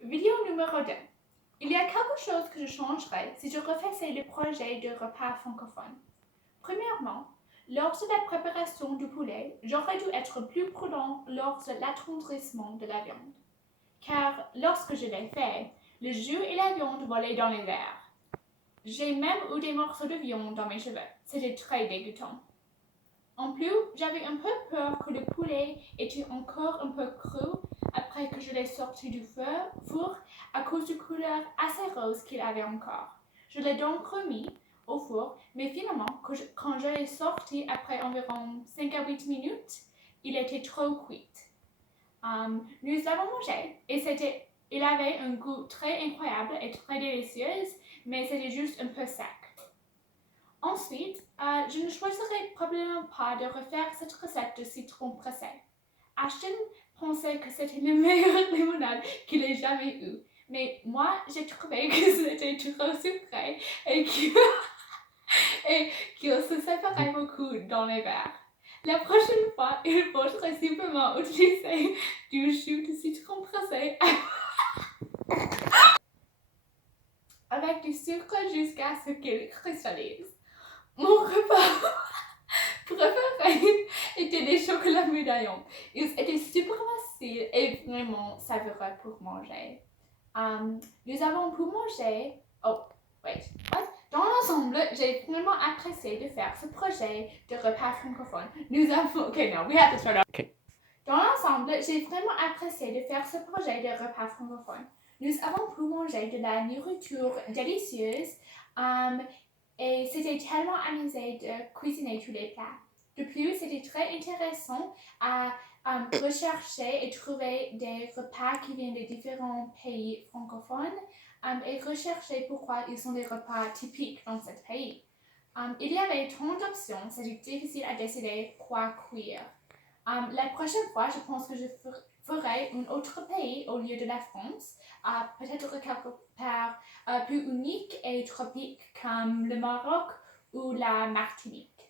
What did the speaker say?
Vidéo numéro 2. Il y a quelque chose que je changerais si je refaisais le projet de repas francophone. Premièrement, lors de la préparation du poulet, j'aurais dû être plus prudent lors de l'attendrissement de la viande. Car lorsque je l'ai fait, le jus et la viande volaient dans les airs. J'ai même eu des morceaux de viande dans mes cheveux. C'était très dégoûtant. En plus, j'avais un peu peur que le poulet était encore un peu cru après que je l'ai sorti du four à cause du couleur assez rose qu'il avait encore. Je l'ai donc remis au four, mais finalement, quand je l'ai sorti après environ 5 à 8 minutes, il était trop cuit. Nous l'avons mangé et il avait un goût très incroyable et très délicieux, mais c'était juste un peu sec. Ensuite, je ne choisirais probablement pas de refaire cette recette de citron pressé. Ashton pensait que c'était la meilleure limonade qu'il ait jamais eue, mais moi, j'ai trouvé que c'était trop sucré et qu'il se séparait beaucoup dans les verres. La prochaine fois, il faudrait simplement utiliser du jus de citron pressé avec du sucre jusqu'à ce qu'il cristallise. Mon repas préféré était des chocolats médaillons. Ils étaient super faciles et vraiment savoureux pour manger. Nous avons pu manger... Oh, wait, what? Dans l'ensemble, j'ai vraiment apprécié de faire ce projet de repas francophone. Nous avons... Okay, no, we have to start off. Okay. Dans l'ensemble, j'ai vraiment apprécié de faire ce projet de repas francophone. Nous avons pu manger de la nourriture délicieuse et c'était tellement amusant de cuisiner tous les plats. De plus, c'était très intéressant à rechercher et trouver des repas qui viennent de différents pays francophones et rechercher pourquoi ils sont des repas typiques dans ce pays. Il y avait tant d'options, c'était difficile à décider quoi cuire. La prochaine fois, je pense que je ferai un autre pays au lieu de la France, peut-être quelque part plus unique et tropique comme le Maroc ou la Martinique.